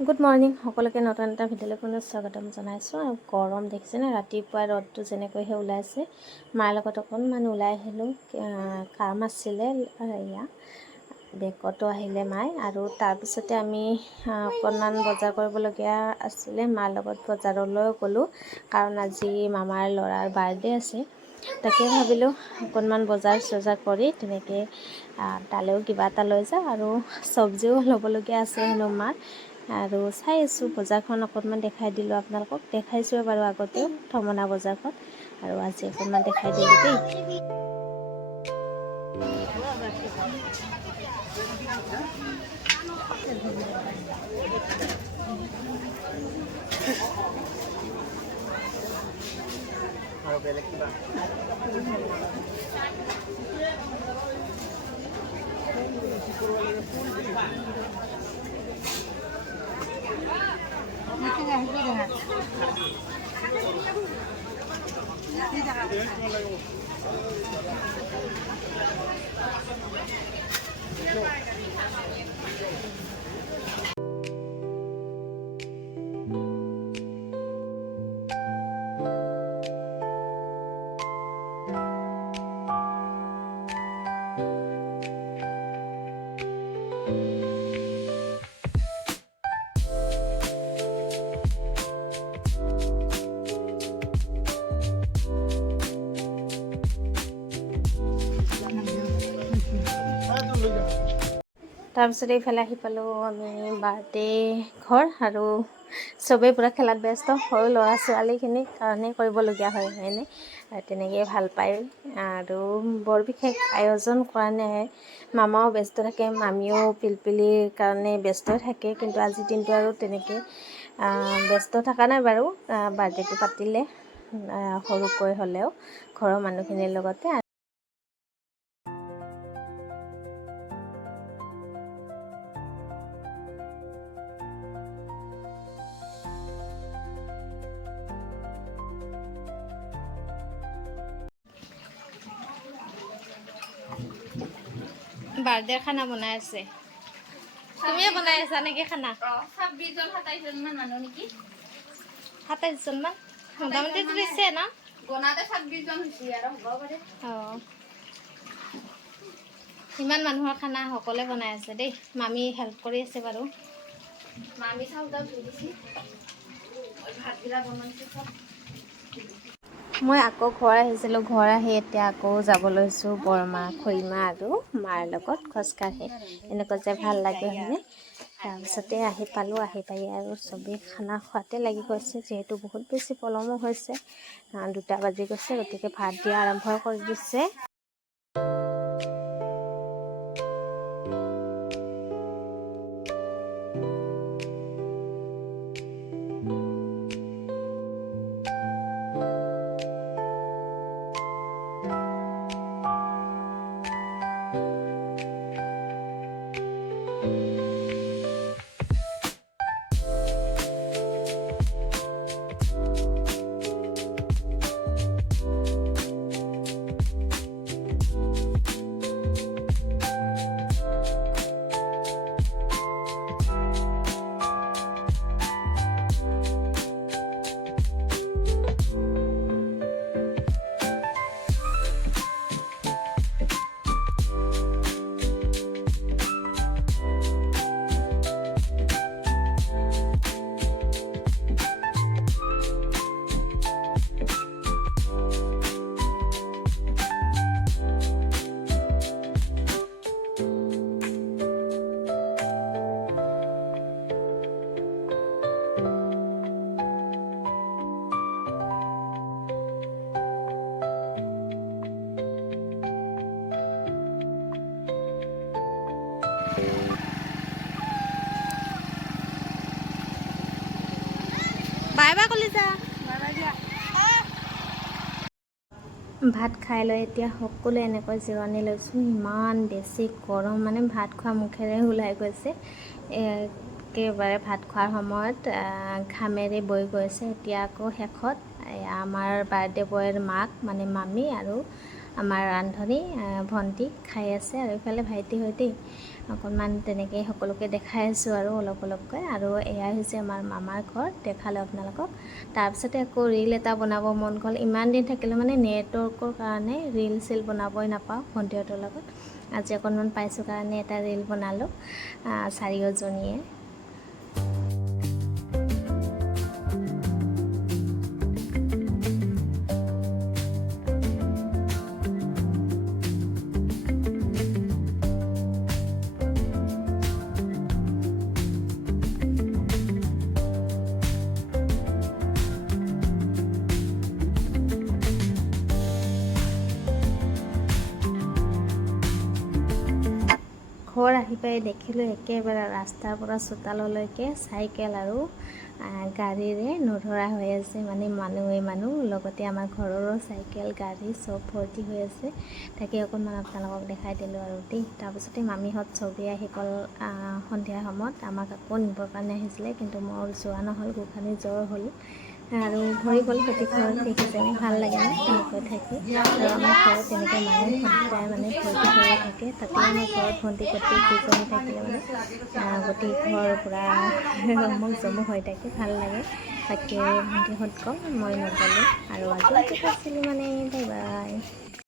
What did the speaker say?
Good morning সকলোকে নতুন এটা ভিডিঅ'লৈ পুনৰ স্বাগতম জনাইছোঁ। আৰু গৰম দেখিছেনে, ৰাতিপুৱা ৰ'দটো যেনেকৈহে ওলাইছে। মাৰ লগত অকণমান ওলাই আহিলোঁ, কাম আছিলে। এয়া বেগতো আহিলে মায়ে, আৰু তাৰপিছতে আমি অকণমান বজাৰ কৰিবলগীয়া আছিলে। মাৰ লগত বজাৰলৈ গ'লোঁ, কাৰণ আজি মামাৰ ল'ৰাৰ বাৰ্থডে আছে। তাকে ভাবিলোঁ অকণমান বজাৰ কৰি তেনেকৈ তালৈও কিবা এটা লৈ যাওঁ, আৰু চব্জিও ল'বলগীয়া আছে হেনো মাৰ। আৰু চাই আছোঁ বজাৰখন, অকণমান দেখাই দিলোঁ আপোনালোকক। দেখাইছোঁ বাৰু আগতেও থমনা বজাৰখন, আৰু আজি অকণমান দেখাই দিলোঁ দেই। আৰু বেলেগ কিবা তাৰপিছত এইফালে আহি পালোঁ আমি বাৰ্থডে ঘৰ, আৰু চবেই পূৰা খেলাত ব্যস্ত। সৰু ল'ৰা ছোৱালীখিনিৰ কাৰণে কৰিবলগীয়া হয়নে, তেনেকৈয়ে ভাল পায়। আৰু বৰ বিশেষ আয়োজন কৰা নাই। মামাও ব্যস্ত থাকে, মামীও পিলপিলিৰ কাৰণে ব্যস্ত থাকে, কিন্তু আজিৰ দিনটো আৰু তেনেকৈ ব্যস্ত থকা নাই বাৰু। বাৰ্থডেটো পাতিলে সৰুকৈ হ'লেও ঘৰৰ মানুহখিনিৰ লগতে। বাৰ্থডে খানা বনাই আছে, তুমিয়ে বনাই আছা নেকি খানা? 26জন 27জন মান মানুহ নেকি? 27জন মান মোটামুটি দিছে ন? বনাতে 26জন হৈছে আৰু হ'ব পাৰে। অঁ, ইমান মানুহৰ খানা সকলোৱে বনাই আছে দেই। মামী হেল্প কৰি আছে বাৰু। মামী চাউল ধুই দিছি, ভাতবিলাক বনাইছে চব। মই আকৌ ঘৰ আহিছিলোঁ। ঘৰ আহি এতিয়া আকৌ যাব লৈছোঁ বৰমা, খুৰীমা আৰু মাৰ লগত খোজকাঢ়ি। এনেকুৱা যে ভাল লাগে হয়নে? তাৰপিছতে আহি পালোঁ। আহি পাই আৰু চবেই খানা খোৱাতে লাগি গৈছে, যিহেতু বহুত বেছি পলমো হৈছে। 2টা বাজি গৈছে, গতিকে ভাত দিয়া আৰম্ভ কৰি দিছে। বাই বাই কলিজা। ভাত খাই লৈ এতিয়া সকলোৱে এনেকৈ জিৰণি লৈছোঁ। ইমান বেছি গৰম, মানে ভাত খোৱা মুখেৰে ওলাই গৈছে। একেবাৰে ভাত খোৱাৰ সময়ত ঘামেৰে বৈ গৈছে। এতিয়া আকৌ শেষত আমাৰ বাৰ্থডে বয়ৰ মাক, মানে মামী, আৰু আমাৰ ৰান্ধনী ভণ্টি খাই আছে, আৰু ইফালে ভাইটি হয় দেই। অকণমান তেনেকৈ সকলোকে দেখাই আছোঁ আৰু অলপ অলপকৈ। আৰু এয়াই হৈছে আমাৰ মামাৰ ঘৰ, দেখালোঁ আপোনালোকক। তাৰপিছতে আকৌ ৰীল এটা বনাব মন গ'ল। ইমান দিন থাকিলে মানে নেটৱৰ্কৰ কাৰণে ৰীল চিল বনাবই নাপাওঁ ভণ্টিহঁতৰ লগত। আজি অকণমান পাইছোঁ কাৰণে এটা ৰীল বনালোঁ চাৰিওজনীয়ে। ঘৰ আহি পাই দেখিলোঁ একেবাৰে ৰাস্তাৰ পৰা চোতাললৈকে চাইকেল আৰু গাড়ীৰে নধৰা হৈ আছে, মানে মানুহ লগতে আমাৰ ঘৰৰো চাইকেল গাড়ী চব ভৰ্তি হৈ আছে। তাকে অকণমান আপোনালোকক দেখাই দিলোঁ আৰু দেই। তাৰপিছতে মামীহঁত চবেই আহি গ'ল সন্ধিয়া সময়ত। আমাক আকৌ নিবৰ কাৰণে আহিছিলে, কিন্তু মোৰ যোৱা নহ'ল, গোঁসানী জ্বৰ হ'ল আৰু ভৰি গ'ল গোটেই ঘৰত। দেখিছেনে ভাল লাগে ন তেনেকৈ থাকি। আৰু আমাৰ ঘৰত তেনেকৈ মানুহ সদায় মানে ভৰ্তি হৈয়ে থাকে। তাতে আমাৰ ঘৰত ভণ্টি গোটেই কেইজনী থাকিলে মানে গোটেই ঘৰ পূৰা ৰমক জমক হৈ থাকে, ভাল লাগে। তাকে ভণ্টিহঁত গ'ল, মই নগ'লোঁ। আৰু আজি আছিলোঁ মানে বাই বাই।